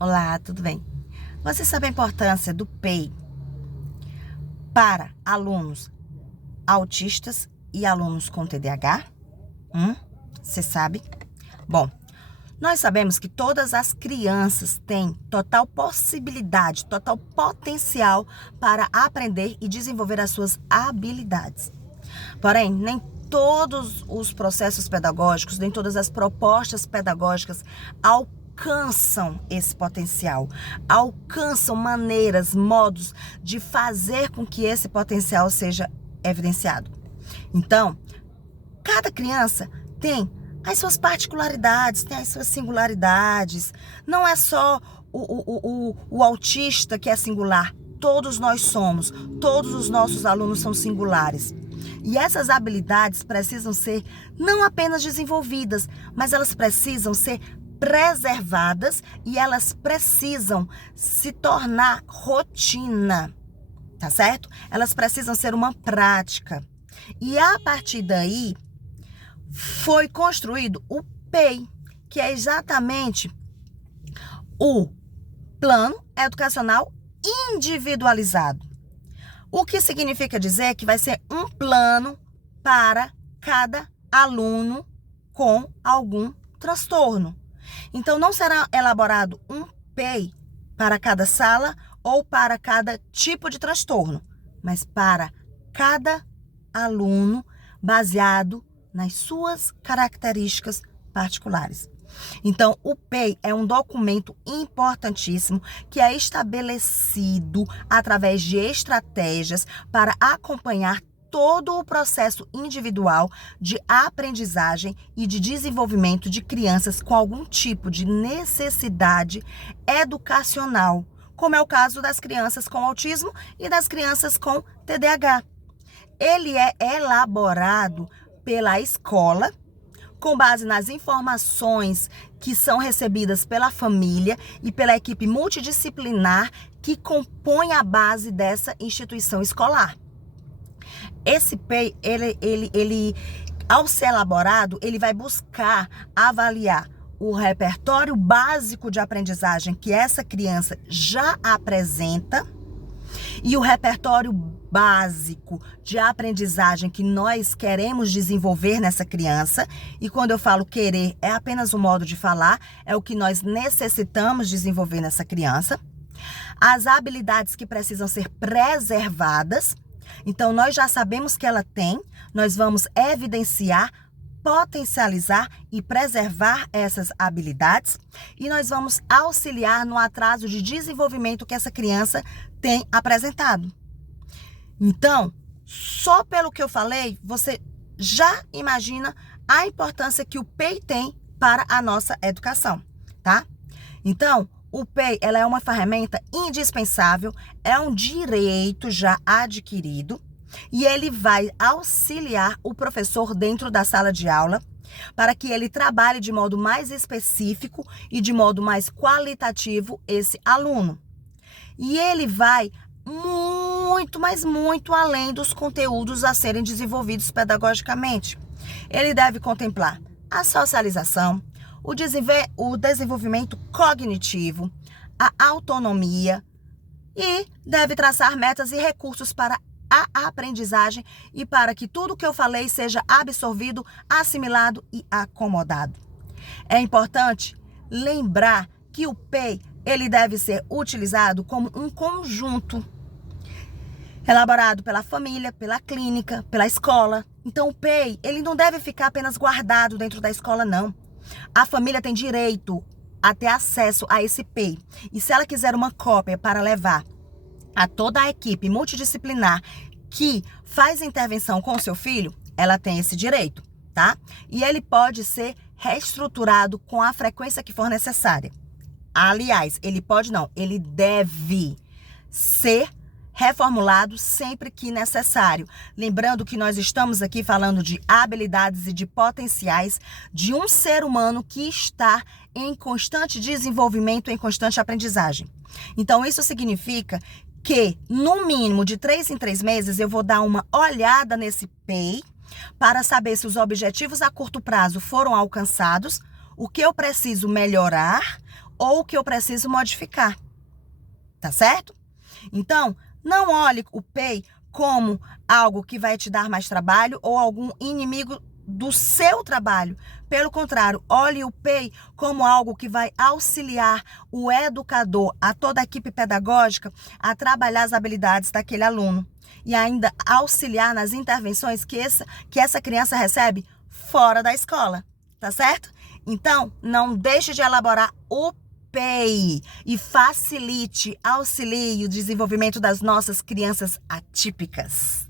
Olá, tudo bem? Você sabe a importância do PEI para alunos autistas e alunos com TDAH? Você sabe? Bom, nós sabemos que todas as crianças têm total possibilidade, total potencial para aprender e desenvolver as suas habilidades. Porém, nem todos os processos pedagógicos, nem todas as propostas pedagógicas alcançam esse potencial, alcançam maneiras, modos de fazer com que esse potencial seja evidenciado. Então, cada criança tem as suas particularidades, tem as suas singularidades. Não é só o autista que é singular. Todos nós somos, todos os nossos alunos são singulares. E essas habilidades precisam ser não apenas desenvolvidas, mas elas precisam ser preservadas e elas precisam se tornar rotina, tá certo? Elas precisam ser uma prática. E a partir daí foi construído o PEI, que é exatamente o Plano Educacional Individualizado. O que significa dizer que vai ser um plano para cada aluno com algum transtorno. Então, não será elaborado um PEI para cada sala ou para cada tipo de transtorno, mas para cada aluno baseado nas suas características particulares. Então, o PEI é um documento importantíssimo que é estabelecido através de estratégias para acompanhar todo o processo individual de aprendizagem e de desenvolvimento de crianças com algum tipo de necessidade educacional, como é o caso das crianças com autismo e das crianças com TDAH. Ele é elaborado pela escola, com base nas informações que são recebidas pela família e pela equipe multidisciplinar que compõe a base dessa instituição escolar. Esse PEI, ele, ao ser elaborado, ele vai buscar avaliar o repertório básico de aprendizagem que essa criança já apresenta e o repertório básico de aprendizagem que nós queremos desenvolver nessa criança. E quando eu falo querer, é apenas um modo de falar, é o que nós necessitamos desenvolver nessa criança. As habilidades que precisam ser preservadas. Então, nós já sabemos que ela tem, nós vamos evidenciar, potencializar e preservar essas habilidades e nós vamos auxiliar no atraso de desenvolvimento que essa criança tem apresentado. Então, só pelo que eu falei, você já imagina a importância que o PEI tem para a nossa educação, tá? Então, o PEI, ela é uma ferramenta indispensável, é um direito já adquirido e ele vai auxiliar o professor dentro da sala de aula para que ele trabalhe de modo mais específico e de modo mais qualitativo esse aluno. E ele vai muito, mas muito além dos conteúdos a serem desenvolvidos pedagogicamente. Ele deve contemplar a socialização, o desenvolvimento cognitivo, a autonomia e deve traçar metas e recursos para a aprendizagem e para que tudo o que eu falei seja absorvido, assimilado e acomodado. É importante lembrar que o PEI, ele deve ser utilizado como um conjunto elaborado pela família, pela clínica, pela escola. Então o PEI, ele não deve ficar apenas guardado dentro da escola, não. A família tem direito a ter acesso a esse PEI. E se ela quiser uma cópia para levar a toda a equipe multidisciplinar que faz intervenção com o seu filho, ela tem esse direito, tá? E ele pode ser reestruturado com a frequência que for necessária. Aliás, ele pode não, ele deve ser reformulado sempre que necessário. Lembrando que nós estamos aqui falando de habilidades e de potenciais de um ser humano que está em constante desenvolvimento, em constante aprendizagem. Então, isso significa que, no mínimo de 3 em 3 meses, eu vou dar uma olhada nesse PEI para saber se os objetivos a curto prazo foram alcançados, o que eu preciso melhorar, ou que eu preciso modificar. Tá certo? Então, não olhe o PEI como algo que vai te dar mais trabalho ou algum inimigo do seu trabalho. Pelo contrário, olhe o PEI como algo que vai auxiliar o educador, a toda a equipe pedagógica, a trabalhar as habilidades daquele aluno e ainda auxiliar nas intervenções que essa criança recebe fora da escola, tá certo? Então, não deixe de elaborar o PEI e facilite, auxilie o desenvolvimento das nossas crianças atípicas.